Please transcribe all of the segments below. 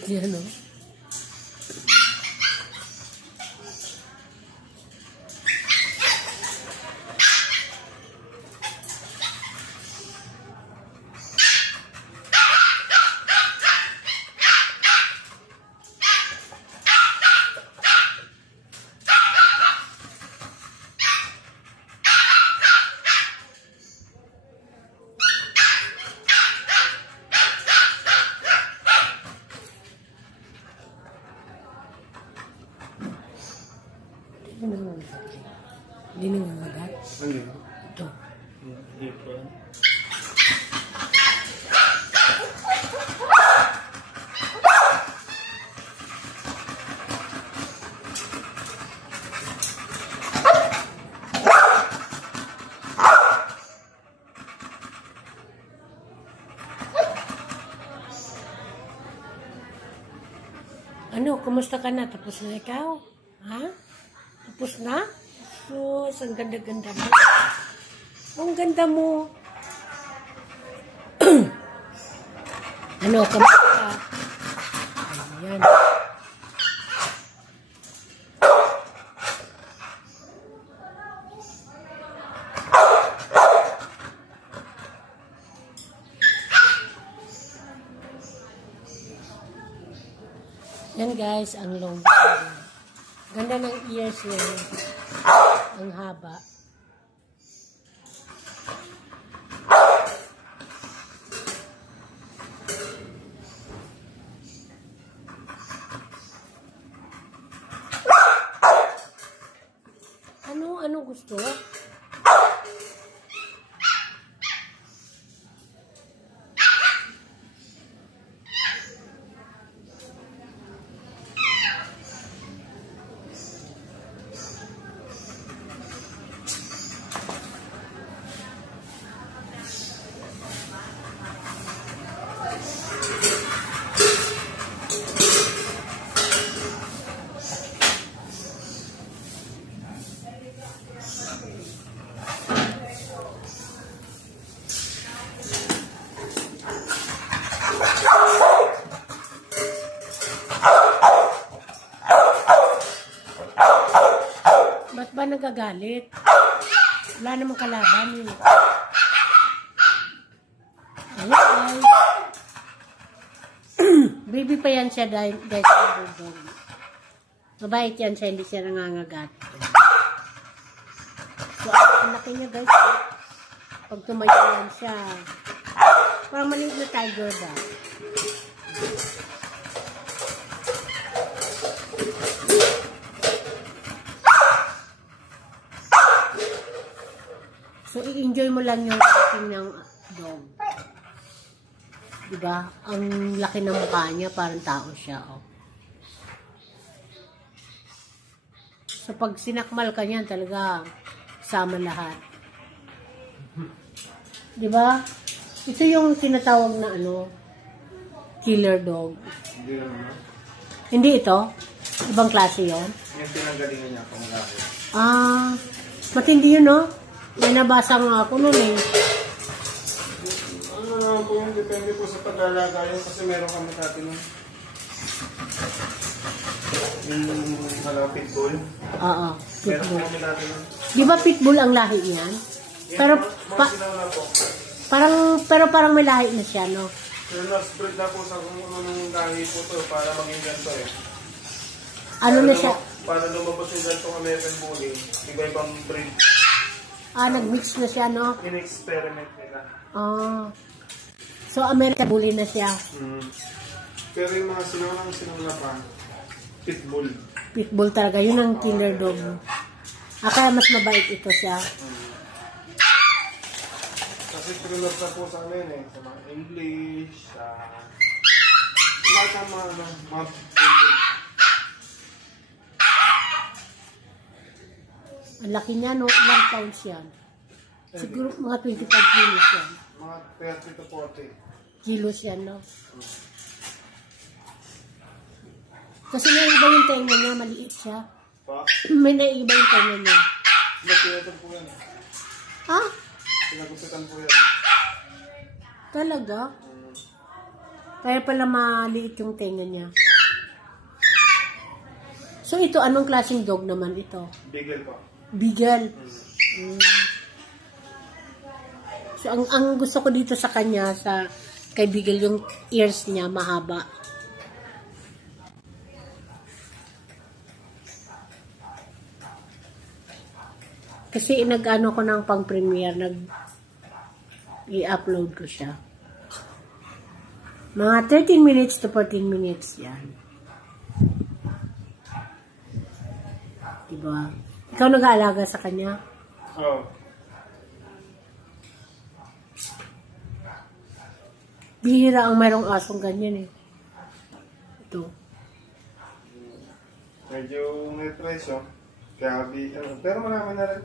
Cute niya, no? Hindi nangangagat. Ano yun? Ito. Hindi po yan. Ano, kumusta ka na? Tapos na ikaw? Ha? Tapos na? Sus, ang ganda-ganda mo. Ang ganda mo. Ano, kumusta ka? Ayan. Yan guys, ang long. Ganda ng ears niya. Ang haba. Ano gusto? Ba't ba nagagalit? Wala namang kalaban eh. Ayan guys. Baby pa yan siya guys. Mabait yan siya, hindi siya nangangagat. So, ang laki niya guys. Pag tumayo yan siya. Parang maliit na tiger ba? So, i-enjoy mo lang yung acting ng dog. Diba? Ang laki ng mukha niya, parang tao siya. Oh. So, pag sinakmal ka niyan, talaga sama lahat. Diba? Ito yung tinatawag na killer dog. Hindi naman. Hindi ito? Ibang klase yon. Yung pinanggalingan niya pang laki. Ah, matindi yun, no? May nabasa nga ako nun eh. Ano naman po yun, depende po sa pag-alaga yun kasi meron kami dati nun. Yung pitbull. Oo, Meron pitbull. kami dati nun. Di ba pitbull ang lahi niyan? Pero, parang may lahi na siya, no? Pero na-spread na po sa kung anong lahi po to para maging ganito eh. Ano na siya? Para lumabas yung ganitong American Bully, iba-ibang breed. Ah, nag-mix na siya, no? In-experiment nila. Ah. So, American Bully na siya. Pero yung mga sinunang pa, pitbull. Pitbull talaga. Yun ang killer dog. Kaya mas mabait ito siya. Kasi trinod na po sa amin eh. Sa mga English, sa lahat ng mga Ang laki niya, no? Ilang pounds yan? Siguro mga 25 kilos yan. Mga 30 to 40. Kilos yan, no? Kasi naiba yung tenga niya, maliit siya. Pa? May naiba yung tenga niya. Sinagupitan po yan. Ha? Sinagupitan po yan. Talaga? Kaya pala maliit yung tenga niya. So, ito, anong klaseng dog naman ito? Beagle po. Beagle. So, ang gusto ko dito sa kanya, kay Beagle, yung ears niya mahaba. Kasi nag-ano ko ng pang-premiere, i-upload ko siya. Mga 13 minutes to 14 minutes yan. Diba? Ikaw nag-aalaga sa kanya? Oo. Bihira ang mayroong asong ganyan eh. Ito. Medyo may presyo. Kaya pero marami na rin.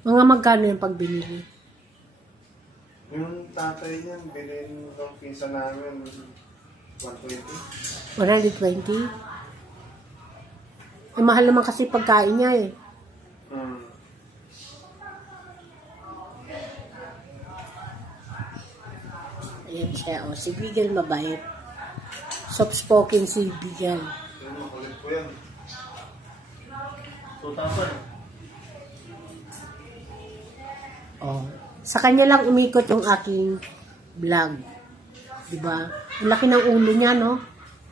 Mga magkano yung pagbinili? Yung tatay niyan, bilhin ng pinsa namin 120. 120? Eh, mahal naman kasi pagkain niya eh. Ayan siya, oh. Si Beagle mabait. Soft-spoken si Beagle. Yan, makulit po yan. 2,000. Oh. Sa kanya lang umikot yung aking vlog. Diba? Ang laki ng ulo niya, no?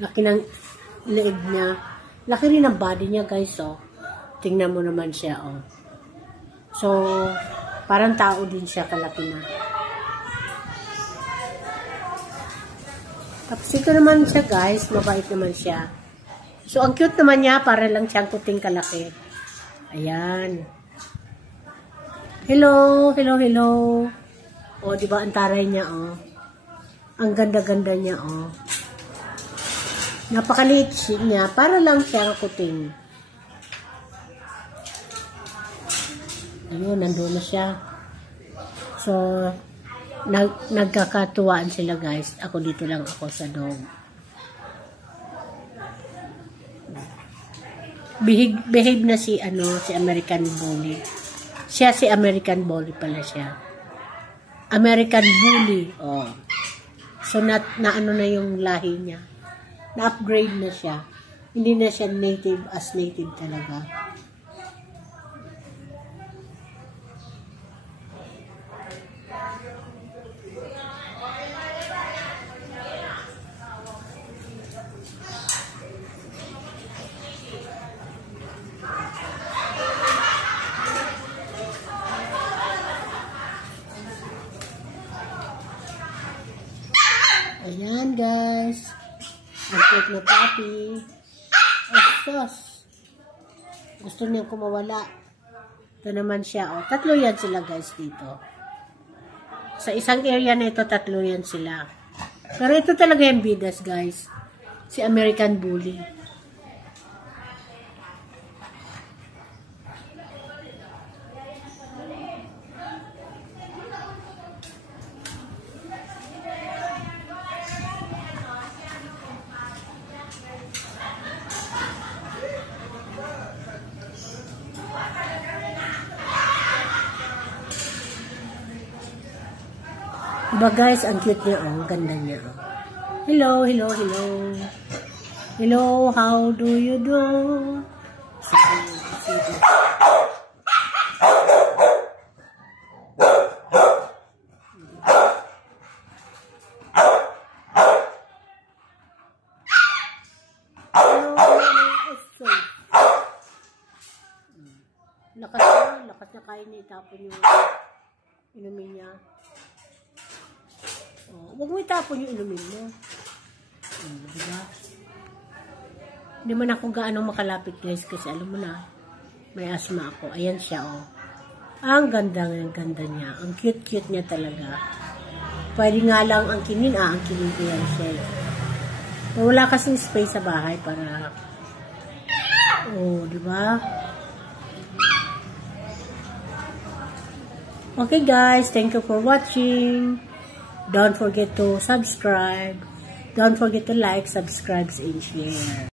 Laki ng leeg niya. Laki rin ang body niya, guys, oh. Tingnan mo naman siya, oh. So, parang tao din siya, kalaki na. Tapos ito naman siya, guys. Mabait naman siya. So, ang cute naman niya, para lang siyang kuting kalaki. Ayan. Hello, hello, hello. O, diba, ang taray niya, oh. Ang ganda-ganda niya, oh. Napakaliit niya, para lang siyang kuting. Ayun, nandun na siya. So, nagkakatuwaan sila, guys. Ako dito lang ako sa dog. Behave na si American Bully. Siya si American Bully pala siya. American Bully. Oh. So na ano na yung lahi niya. Na-upgrade na siya. Hindi na siya native as native talaga. Ayan, guys. Ang cute na puppy. Astos. Gusto niyang kumawala. Ito naman siya. Oh. 3 yan sila, guys, dito. Sa isang area na ito, 3 yan sila. Pero ito talaga yung bidas, guys. Si American Bully. Diba, guys, ang cute niya, oh. Ang ganda niya, oh. Hello, hello, hello. Hello, how do you do? Lakas na kaya niya itapon yung inumin niya. Oh, huwag mo itapon yung inumin mo. Diba? Hindi man ako gaano makalapit, guys, kasi alam mo na, may asthma ako. Ayan siya, oh. Ang ganda niya. Ang cute-cute niya talaga. Pwede nga lang ang kinin ko yan siya. Wala kasing space sa bahay para, oh, diba? Okay, guys, thank you for watching. Don't forget to subscribe. Don't forget to like, subscribe, and share.